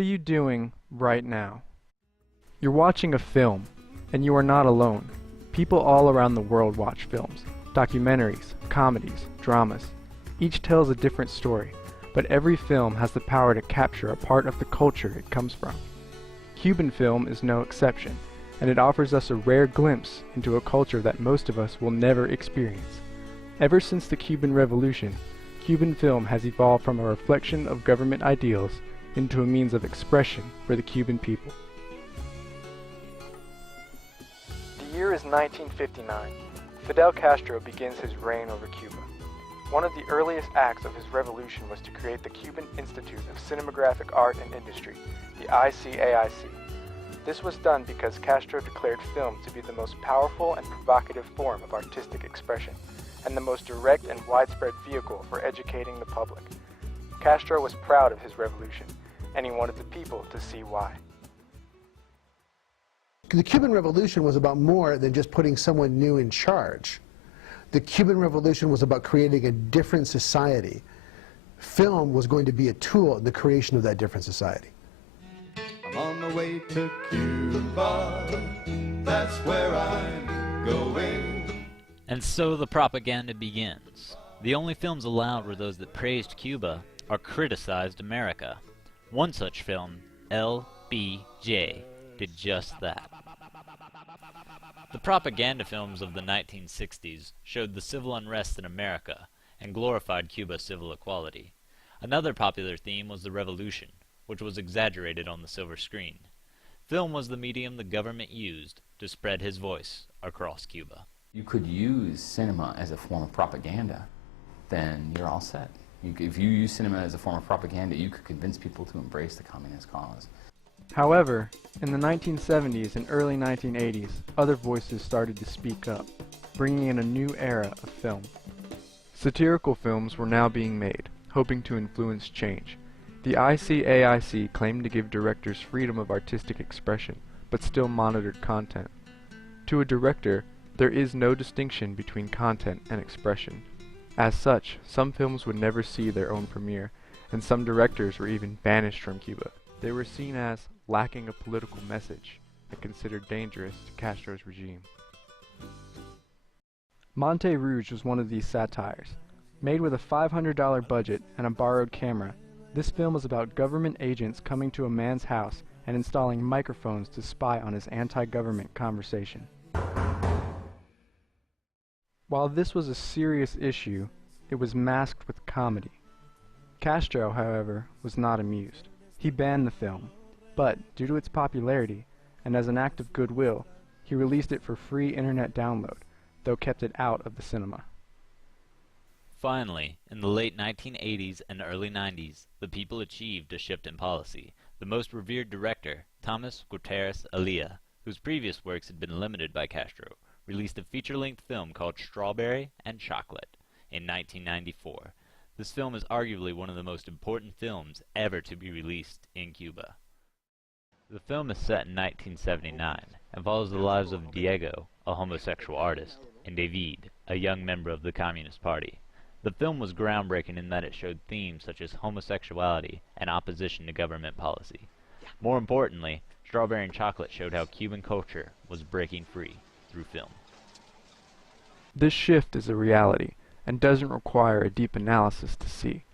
What are you doing right now? You're watching a film, and you are not alone. People all around the world watch films, documentaries, comedies, dramas. Each tells a different story, but every film has the power to capture a part of the culture it comes from. Cuban film is no exception, and it offers us a rare glimpse into a culture that most of us will never experience. Ever since the Cuban Revolution, Cuban film has evolved from a reflection of government ideals into a means of expression for the Cuban people. The year is 1959. Fidel Castro begins his reign over Cuba. One of the earliest acts of his revolution was to create the Cuban Institute of Cinematographic Art and Industry, the ICAIC. This was done because Castro declared film to be the most powerful and provocative form of artistic expression, and the most direct and widespread vehicle for educating the public. Castro was proud of his revolution, and he wanted the people to see why. The Cuban Revolution was about more than just putting someone new in charge. The Cuban Revolution was about creating a different society. Film was going to be a tool in the creation of that different society. I'm on the way to Cuba, that's where I'm going. And so the propaganda begins. The only films allowed were those that praised Cuba or criticized America. One such film, LBJ, did just that. The propaganda films of the 1960s showed the civil unrest in America and glorified Cuba's civil equality. Another popular theme was the revolution, which was exaggerated on the silver screen. Film was the medium the government used to spread his voice across Cuba. You could use cinema as a form of propaganda, then you're all set. If you use cinema as a form of propaganda, you could convince people to embrace the communist cause. However, in the 1970s and early 1980s, other voices started to speak up, bringing in a new era of film. Satirical films were now being made, hoping to influence change. The ICAIC claimed to give directors freedom of artistic expression, but still monitored content. To a director, there is no distinction between content and expression. As such, some films would never see their own premiere, and some directors were even banished from Cuba. They were seen as lacking a political message and considered dangerous to Castro's regime. Monte Rouge was one of these satires. Made with a $500 budget and a borrowed camera, this film was about government agents coming to a man's house and installing microphones to spy on his anti-government conversation. While this was a serious issue, it was masked with comedy. Castro, however, was not amused. He banned the film, but due to its popularity, and as an act of goodwill, he released it for free internet download, though kept it out of the cinema. Finally, in the late 1980s and early 90s, the people achieved a shift in policy. The most revered director, Thomas Gutierrez Elia, whose previous works had been limited by Castro, released a feature-length film called Strawberry and Chocolate in 1994. This film is arguably one of the most important films ever to be released in Cuba. The film is set in 1979 and follows the lives of Diego, a homosexual artist, and David, a young member of the Communist Party. The film was groundbreaking in that it showed themes such as homosexuality and opposition to government policy. More importantly, Strawberry and Chocolate showed how Cuban culture was breaking free through film. This shift is a reality, and doesn't require a deep analysis to see.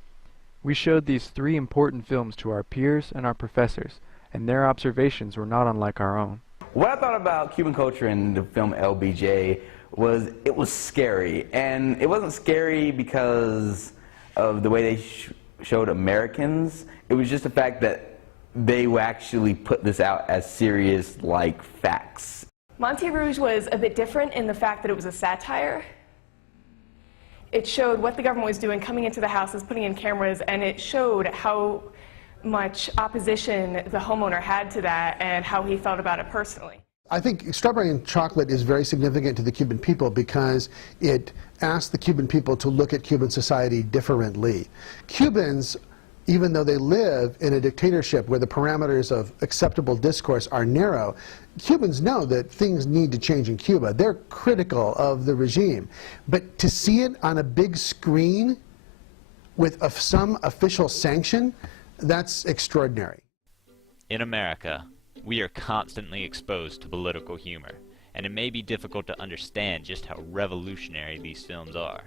We showed these three important films to our peers and our professors, and their observations were not unlike our own. What I thought about Cuban culture in the film LBJ was it was scary, and it wasn't scary because of the way they showed Americans. It was just the fact that they actually put this out as serious, like, facts. Monte Rouge was a bit different in the fact that it was a satire. It showed what the government was doing, coming into the houses, putting in cameras, and it showed how much opposition the homeowner had to that and how he felt about it personally. I think Strawberry and Chocolate is very significant to the Cuban people because it asked the Cuban people to look at Cuban society differently. Cubans, even though they live in a dictatorship where the parameters of acceptable discourse are narrow, Cubans know that things need to change in Cuba. They're critical of the regime. But to see it on a big screen with some official sanction, that's extraordinary. In America, we are constantly exposed to political humor, and it may be difficult to understand just how revolutionary these films are.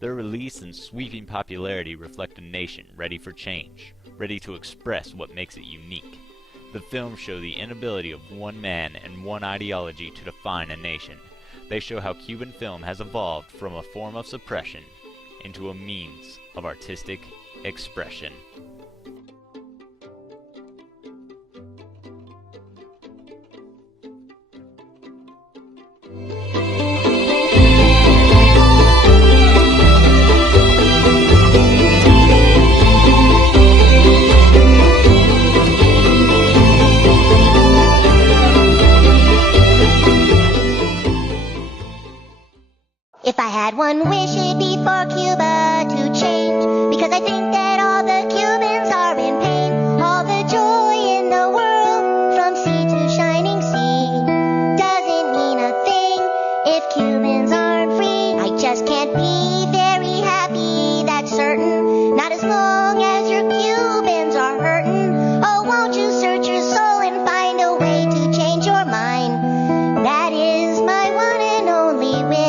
Their release and sweeping popularity reflect a nation ready for change, ready to express what makes it unique. The films show the inability of one man and one ideology to define a nation. They show how Cuban film has evolved from a form of suppression into a means of artistic expression. If I had one wish, it'd be for Cuba to change, because I think that all the Cubans are in pain. All the joy in the world, from sea to shining sea, doesn't mean a thing if Cubans aren't free. I just can't be very happy, that's certain, not as long as your Cubans are hurting. Oh, won't you search your soul and find a way to change your mind? That is my one and only wish.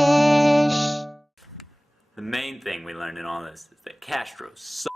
The main thing we learned in all this is that Castro sucks.